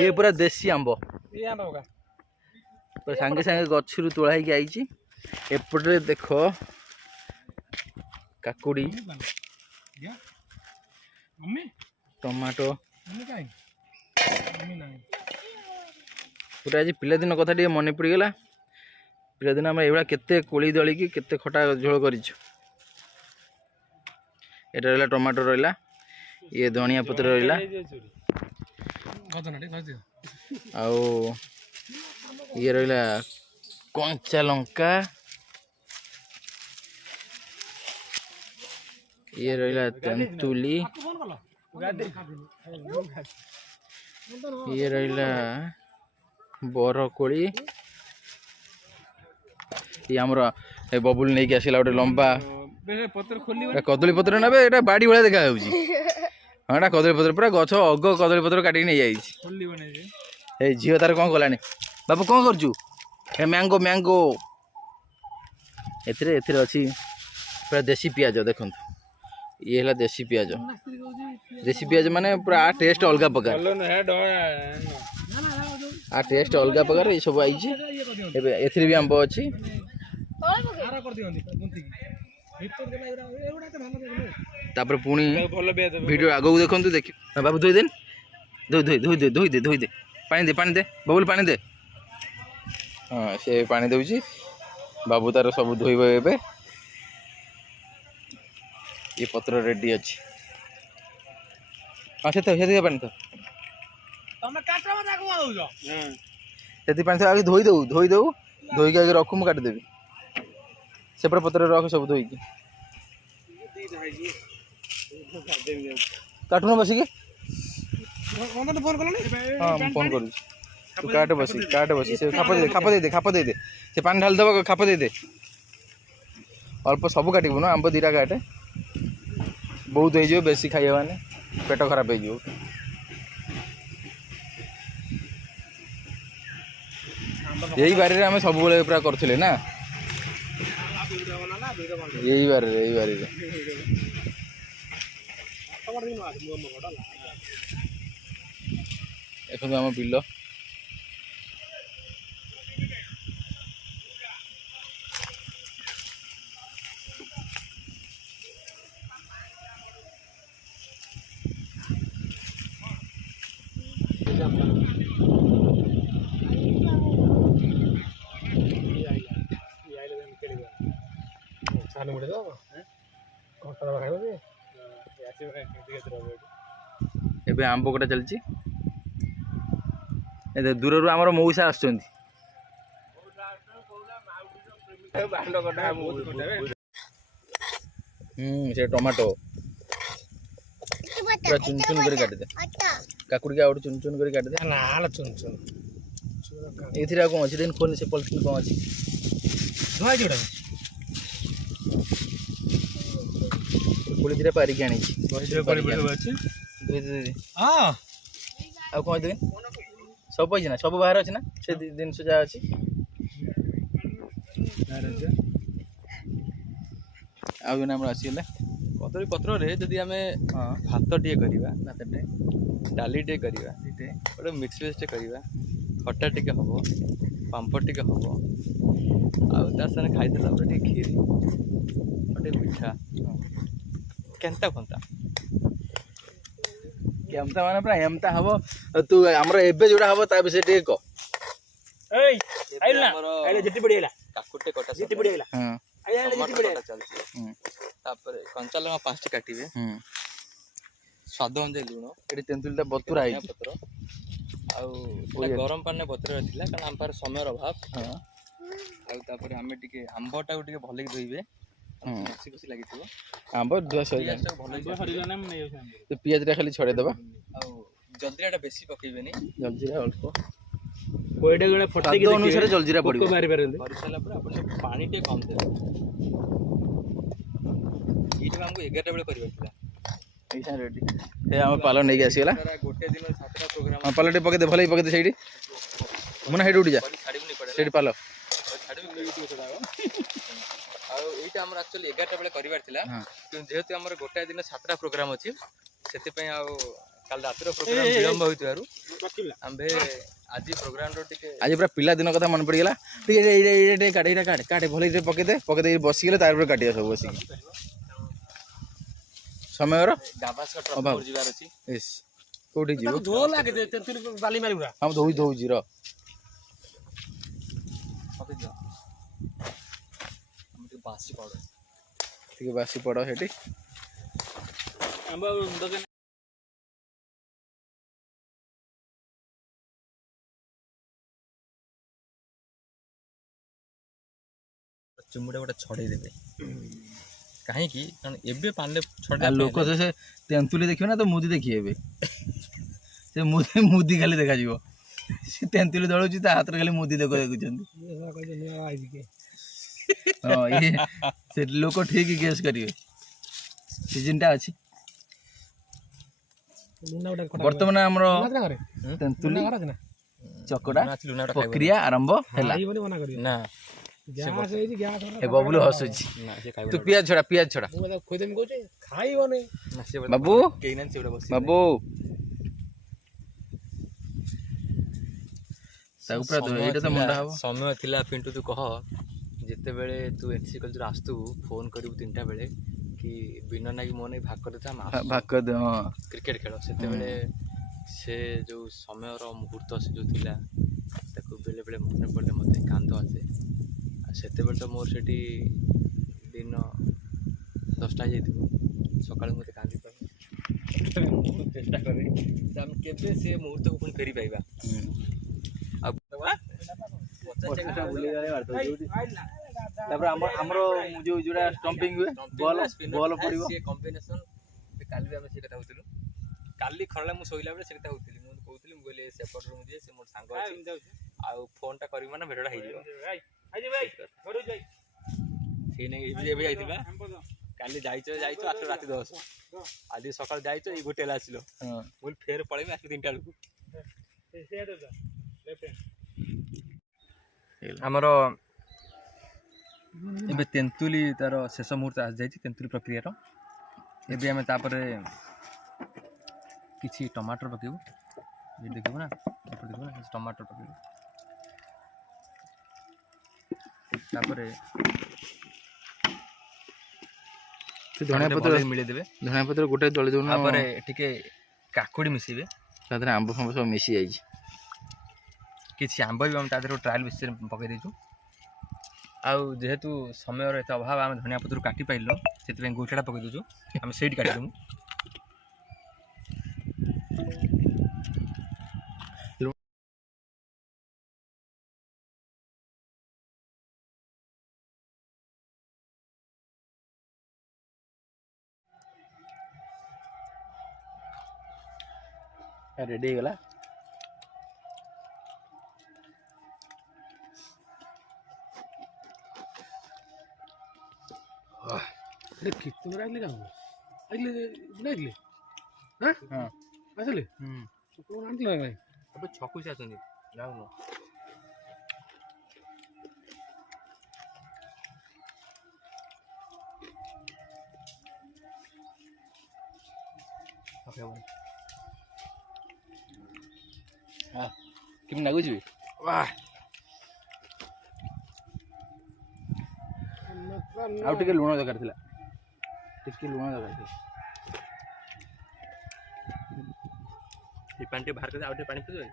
ये पूरा देसी आंब पूरा सांगे सांगे गछरु तोड़ा ही आई। एपटे देख काकुड़ी टमाटो पूरा आज पिलादिन कथा टे मन पड़गला। पिलादिन आम एभा केते कोली दलिकी केते खटा झोल करिछु। एटा रहला टमाटो रहला, ये धनिया पत्र रहला, आउ ये रहला कंचा लंका, ये रहला तेंतुली, ये रहला बरकोली, ये आमर बबुल नहीं कि आसला गोटे लंबा कदली पत्र ना एटा बाड़ी भाया देखा हाँ एटा कदली पत्र पूरा गछ अग कदली पत्र काटिक नहीं जाइए। झील तार कौन कलानी बाबू कौन करचु ए मैंगो मैंगो एथिरे एथिरे अच्छी पूरा देसी पियाज देखो ये है देसी पियाज माने पूरा टेस्ट अलग प्रकार आ टेस्ट अलग प्रकार ये सब आई एथिरे भी आंब अच्छी तापर पुणी वीडियो आगो देखो देख बाबू धोई दे धोई दे पानी दे बबुल पानी दे हाँ से पानी दे बाबू तार सब धोब ए ये पत्र रेडी अच्छी हाँ से पानी तो से पानी आगे धोई दऊ धोईक आगे रखू मुझे काटिदेवी सेपटे पत्र रख सब धोईकी काटुन बसिक हाँ फोन कर काट बसी से खाप दे दे से पानी ढाल दब खाप दे अल्प सब काटबू ना आंब दीटा काटे बहुत हो बेसी खाइबानी पेट खराब हो यही बारी आम सब पूरा करते ना यही बारी देखो आम बिल एबे आंब कटा चलची दूर रू आमर मऊसा आसुचंती से टमाटो पूरा चुन चुन कर काट दे काकुड़ी का चुन चुन कर काट दे एथिरा कौन अच्छी दिन खोल से पॉलिथिन कौन अच्छी धुआ जोड़ा पुलिस रे पारी के आनी हाँ आ कौन देबे सब पैसे ना सब बाहर अच्छे ना से दिन से जा अच्छी आसगला कदली पत्र जदि आम भात टे करवा भातटे डाली टे करवा गोटे मिक्स वेज टे करवा खटा टे हम पांपड़ टे हम आने खाईदेला खीरी गोटे मिठा केनता कोनता केमता माने पूरा एमता हबो तू हमर एबे जोडा हबो ता विषय टे को एई आइला आइला जति पडिला काकुटे कोटा जति पडिला हां आइला जति पडिला चलछि तापर कंचा लगा 5 टी काटिबे स्वाद अनुसार लुण एटी तेंतुलटा बतुरा आइ पत्र आ गरम पानी बतुरा रथिला कारण हम पर समय अभाव हां आ तापर हमें टिके आंबटा टिके भले धोइबे खुशी लगी आंब पियाज खाली छड़े दबा जलजीरा बेसी पकेबेनी जलजीरा अल्प कोइडा गळे फटके देखिए अनुसार जलजीरा पड़िबो मारि परंदे कर साला पर अपन पानी टे कम दे इटा हमको 11टा बेले करबा थिला ऐसा रेडी ए हम पालो नै आसीला गोटे दिन 7टा प्रोग्राम हम पालो टे पके दे भले पके दे सेडी मुना हेड उठी जा सेडी पालो छाडी वीडियो छडाओ এইটা ଆମର ଆକ୍ଚୁଆଲି 11ଟା ବେଳେ କରିବାର ଥିଲା କିନ୍ତୁ ଯେହେତୁ ଆମର ଗୋଟାଏ ଦିନ 7ଟା ପ୍ରୋଗ୍ରାମ ଅଛି ସେଥିପାଇଁ ଆଉ କାଲି ରାତିର ପ୍ରୋଗ୍ରାମ ବିଳମ୍ବ ହୋଇଥିବାରୁ ଆମ୍ଭେ ଆଜି ପ୍ରୋଗ୍ରାମର ଟିକେ ଆଜି ପୁରା ପିଲା ଦିନ କଥା ମନେ ପଡ଼ିଗଲା। ଟିକେ ଏଇଟା କାଟେ ଭଲ ପକେଇଦେ ବସିଗଲେ ତାପରେ କାଟିବା ସବୁ ବସିକି। ସମୟର ଅଭାବ ଯିବାର ଅଛି। କୋଉଠି ଯିବ ବାଲି ମାରିବୁରା ହଁ ଧୋଉଛି ର ଟିକେ ବାସି ପଡ ସେଠି ଚୁମୁଡା ଗୋଟେ ଛଡେଇ ଦେବେ କାହିଁକି କାରଣ ଏବେ ପାଣିରେ ଛଡେଇ ଲୋକ ସେ ତେନ୍ତୁଲି ଦେଖିବେ ନା ତ ମୁଦି ଦେଖିବେ ଏବେ ସେ ମୁଦି ଖାଲି ଦେଖାଯିବ ସେ ତେନ୍ତୁଲି ଦଳୁଛି ତା ହାତରେ ଖାଲି ମୁଦି ଦେଖୁଛନ୍ତି। ହଁ ସେ ଲୋକ ଠିକ ଗେସ୍ କରିବେ ସିଜିନଟା ଅଛି ବର୍ତ୍ତମାନ ଆମର ତେନ୍ତୁଲି ଚକଡା ପ୍ରକ୍ରିୟା ଆରମ୍ଭ ହେଲା। ବବୁଲ ହସୁଛି ତୁ ପିଆଜ ଛଡା ବାବୁ ବାବୁ ସମୟ ଥିଲା ପିଣ୍ଟୁ ତୁ କହ ଯେତେବେଳେ ତୁ ଏନସି କଲଚର ଆସୁଥିବୁ ଫୋନ କରିବୁ 3ଟା ବେଳେ କି ବିନା ନାଗି ମୋ ନାଗି ଭାଗ କରିଦେଇଥା କ୍ରିକେଟ ଖେଳ ସେତେବେଳେ ସେ ଯୋଉ ସମୟର ମୁହୂର୍ତ୍ତ ସେ ଯୋଉ ଥିଲା ତାକୁ ବେଳେ ବେଳେ ମନେ ପଡ଼ିଲେ ମୋତେ କାନ୍ଦ ଆସେ। ଆଉ ସେତେବେଳେ ତ ମୋର ସେଠି ଦିନ 10ଟା ହେଇଯାଇଥିବ ସକାଳୁ ମୋତେ କାନ୍ଦି ପାରେ ମୁଁ ଚେଷ୍ଟା କରେ ଆମେ କେବେ ସେ ମୁହୂର୍ତ୍ତକୁ ପୁଣି ଫେରି ପାଇବା। ଆଉ ତାପରେ ଆମର ଯୋଉଟା ଷ୍ଟମ୍ପିଂ ହୁଏ ବଲ୍ ପଡ଼ିବ କମ୍ବିନେସନ କାଲି ବି ଆମେ ସେ କଥା ହଉଥିଲୁ। କାଲି ଖରାବେଳେ ମୁଁ ଶୋଇଲା ବେଳେ ସେ କଥା ହଉଥିଲି ମୁଁ କହୁଥିଲି ମୁଁ କହିଲି ସେପଟ ରୁମ୍ ଯିଏ ସେ ମୋର ସାଙ୍ଗ ଅଛି ଆଉ ଫୋନ୍ଟା କରିବି ମାନେ ଭିଡ଼ିଓଟା ହେଇଯିବ ସେଇ ନାଇଁ ଏବେ ଯାଇଥିବା କାଲି ଯାଇଛ 8 ରାତି 10 ଆଜି ସକାଳୁ ଯାଇଛ ଏଇ ଗୋଟେ ହେଲେ ଆସିଲ ମୁଁ ଫେର ପଳେଇବି ଆସିବି 3ଟା ବେଳକୁ। ଆମର ଏବେ ତେନ୍ତୁଲି ତାର ଶେଷ ମୁହୂର୍ତ୍ତ ଆସିଯାଇଛି ତେନ୍ତୁଲି ପ୍ରକ୍ରିୟାର। ଏବେ ଆମେ ତାପରେ କିଛି ଟମାଟର ପକେଇବୁ ଦେଖିବୁ ନା ଟମାଟର ପକେଇବୁ ତାପରେ ଧଣିଆ ପତ୍ର ମିଳେଇଦେବେ ଧଣିଆ ପତ୍ର ଗୋଟେ ଦଳି ଦେଉନ ତାପରେ ଟିକେ କାକୁଡ଼ି ମିଶେଇବେ ତା ଦେହରେ ଆମ୍ବ ଫାମ୍ବ ସବୁ ମିଶି ଯାଇଛି କିଛି ଆମ୍ବ ବି ଆମେ ତା ଦେହରେ ଟ୍ରାଏଲ୍ ବେସିସ୍ରେ ପକେଇ ଦେଇଛୁ। ଆଉ ଯେହେତୁ ସମୟର ଏତେ ଅଭାବ ଆମେ ଧନିଆ ପତ୍ରରୁ କାଟି ପାରିଲୁ ସେଥିପାଇଁ ଗୋଇଠାଟା ପକେଇ ଦେଉଛୁ ଆମେ ସେଇଠି କାଟିଦେବୁ। ରେଡି ହେଇଗଲା ତୁମର ଆଇଲେ କାମ ଆଇଲେ ବୁଲାଇଥିଲେ ହଁ ଆସିଲେ କଣ ଆଣିଥିଲେ ଭାଇ ଏବେ ଛକୁଛି ଆସନ୍ତି ଯାଉନ କେମିତି ଲାଗୁଛି ଆଉ ଟିକେ ଲୁଣ ଦରକାର ଥିଲା ସେ ପାଣି ଟିକେ ବାହାର କରି ଆଉ ଟିକେ ପାଣି ପିଇବେ।